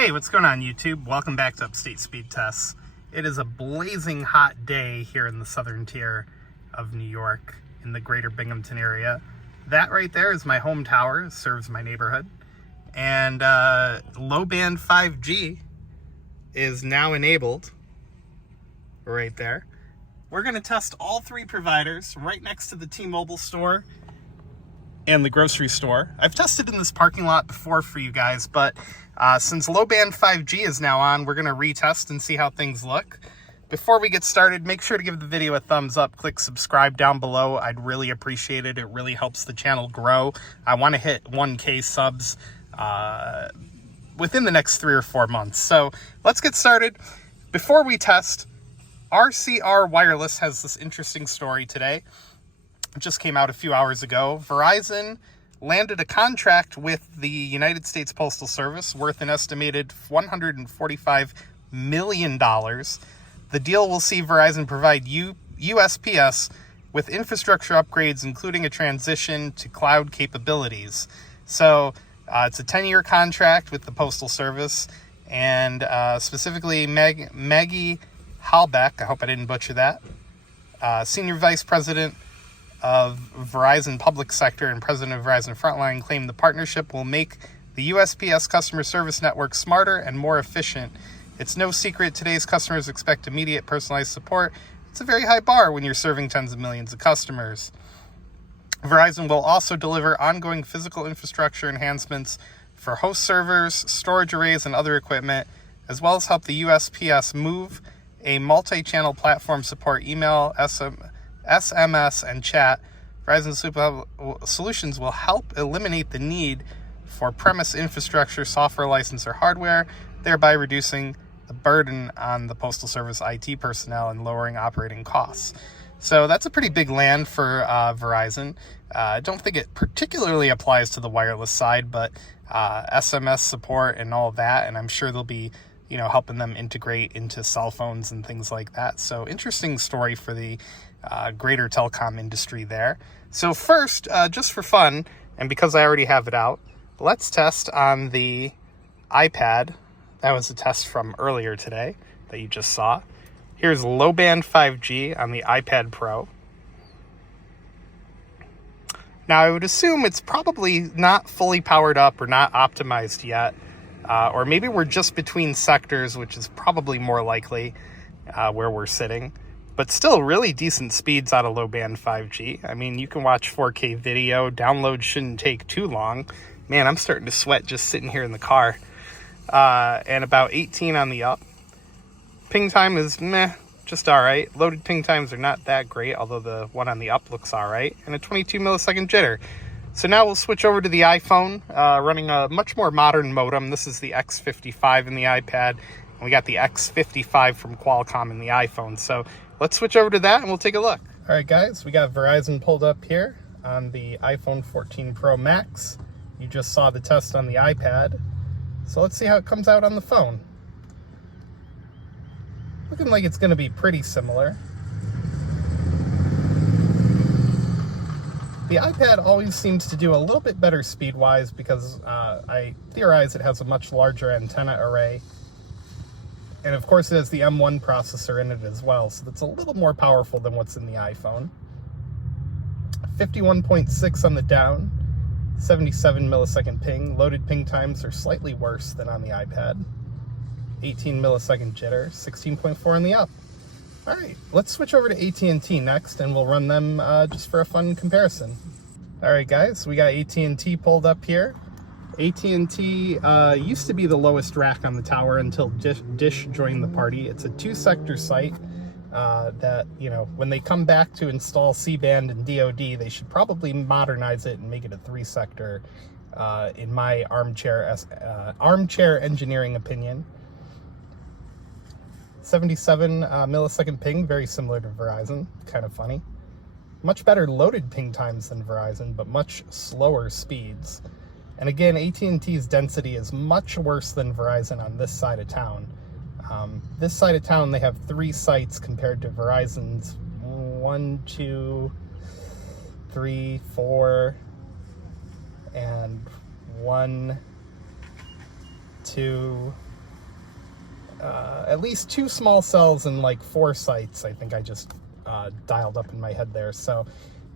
Hey, what's going on YouTube? Welcome back to Upstate Speedtests. It is a blazing hot day here in the southern tier of New York in the greater Binghamton area. That right there is my home tower, it serves my neighborhood. And low band 5G is now enabled right there. We're going to test all three providers right next to the T-Mobile store and the grocery store. I've tested in this parking lot before for you guys, but since low band 5G is now on, we're going to retest and see how things look. Before we get started, make sure to give the video a thumbs up, click subscribe down below. I'd really appreciate it. It really helps the channel grow. I want to hit 1K subs within the next 3 or 4 months. So let's get started. Before we test, RCR Wireless has this interesting story today. It just came out a few hours ago. Verizon landed a contract with the United States Postal Service worth an estimated $145 million. The deal will see Verizon provide USPS with infrastructure upgrades, including a transition to cloud capabilities. So it's a 10-year contract with the Postal Service, and specifically Maggie Halbeck, I hope I didn't butcher that, Senior Vice President of Verizon Public Sector and President of Verizon Frontline, claimed the partnership will make the USPS customer service network smarter and more efficient. It's no secret today's customers expect immediate personalized support. It's a very high bar when you're serving tens of millions of customers. Verizon will also deliver ongoing physical infrastructure enhancements for host servers, storage arrays, and other equipment, as well as help the USPS move a multi-channel platform support email, SMS, and chat. Verizon Solutions will help eliminate the need for premise infrastructure, software license, or hardware, thereby reducing the burden on the Postal Service IT personnel and lowering operating costs. So that's a pretty big land for Verizon. I don't think it particularly applies to the wireless side, but SMS support and all that, and I'm sure they'll be helping them integrate into cell phones and things like that. So interesting story for the greater telecom industry there. So first, just for fun, and because I already have it out, let's test on the iPad. That was a test from earlier today that you just saw. Here's low band 5G on the iPad Pro. Now I would assume it's probably not fully powered up or not optimized yet, or maybe we're just between sectors, which is probably more likely where we're sitting. But still really decent speeds out of low band 5G. I mean, you can watch 4K video. Download shouldn't take too long. Man, I'm starting to sweat just sitting here in the car. And about 18 on the up. Ping time is meh, just all right. Loaded ping times are not that great, although the one on the up looks all right. And a 22 millisecond jitter. So now we'll switch over to the iPhone, running a much more modern modem. This is the X55 in the iPad. And we got the X55 from Qualcomm in the iPhone. So let's switch over to that and we'll take a look. All right, guys, we got Verizon pulled up here on the iPhone 14 Pro Max. You just saw the test on the iPad. So let's see how it comes out on the phone. Looking like it's going to be pretty similar. The iPad always seems to do a little bit better speed-wise because I theorize it has a much larger antenna array. And of course it has the M1 processor in it as well, so that's a little more powerful than what's in the iPhone. 51.6 on the down, 77 millisecond ping. Loaded ping times are slightly worse than on the iPad. 18 millisecond jitter, 16.4 on the up. All right, let's switch over to AT&T next, and we'll run them just for a fun comparison. All right, guys, we got AT&T pulled up here. AT&T used to be the lowest rack on the tower until Dish joined the party. It's a 2-sector site that, when they come back to install C-band and DoD, they should probably modernize it and make it a 3-sector, in my armchair engineering opinion. 77 millisecond ping, very similar to Verizon, kind of funny. Much better loaded ping times than Verizon, but much slower speeds. And again, AT&T's density is much worse than Verizon on this side of town. This side of town, they have 3 sites compared to Verizon's 1, 2, 3, 4, and 1, 2, at least 2 small cells and like 4 sites. I think I just dialed up in my head there. So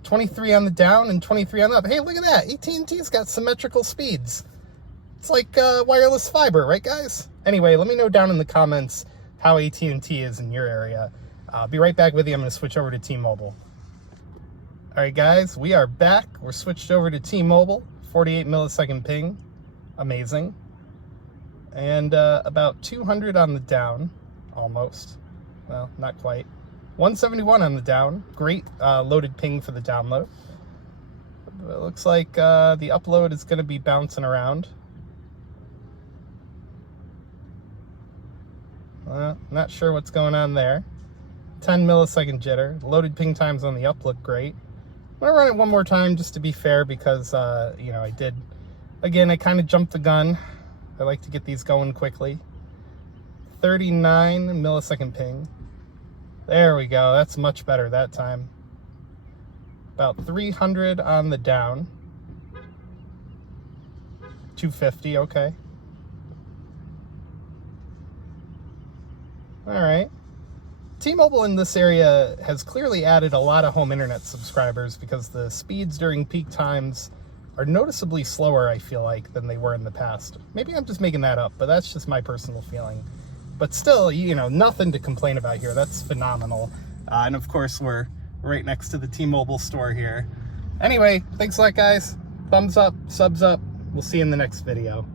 23 on the down and 23 on the up. Hey, look at that. AT&T's got symmetrical speeds. It's like wireless fiber, right, guys? Anyway, let me know down in the comments how AT&T is in your area. I'll be right back with you. I'm going to switch over to T-Mobile. All right, guys, we are back. We're switched over to T-Mobile. 48 millisecond ping. Amazing. And about 200 on the down, almost. Well, not quite. 171 on the down. Great loaded ping for the download. It looks like the upload is going to be bouncing around. Not sure what's going on there. 10 millisecond jitter. Loaded ping times on the up look great. I'm going to run it one more time just to be fair because, you know, I kind of jumped the gun. I like to get these going quickly. 39 millisecond ping. There we go. That's much better that time. About 300 on the down. 250, okay. All right. T-Mobile in this area has clearly added a lot of home internet subscribers because the speeds during peak times are noticeably slower, I feel like, than they were in the past. Maybe I'm just making that up, but that's just my personal feeling. But still, you know, nothing to complain about here. That's phenomenal. And of course, we're right next to the T-Mobile store here. Anyway, thanks a lot, guys. Thumbs up, subs up. We'll see you in the next video.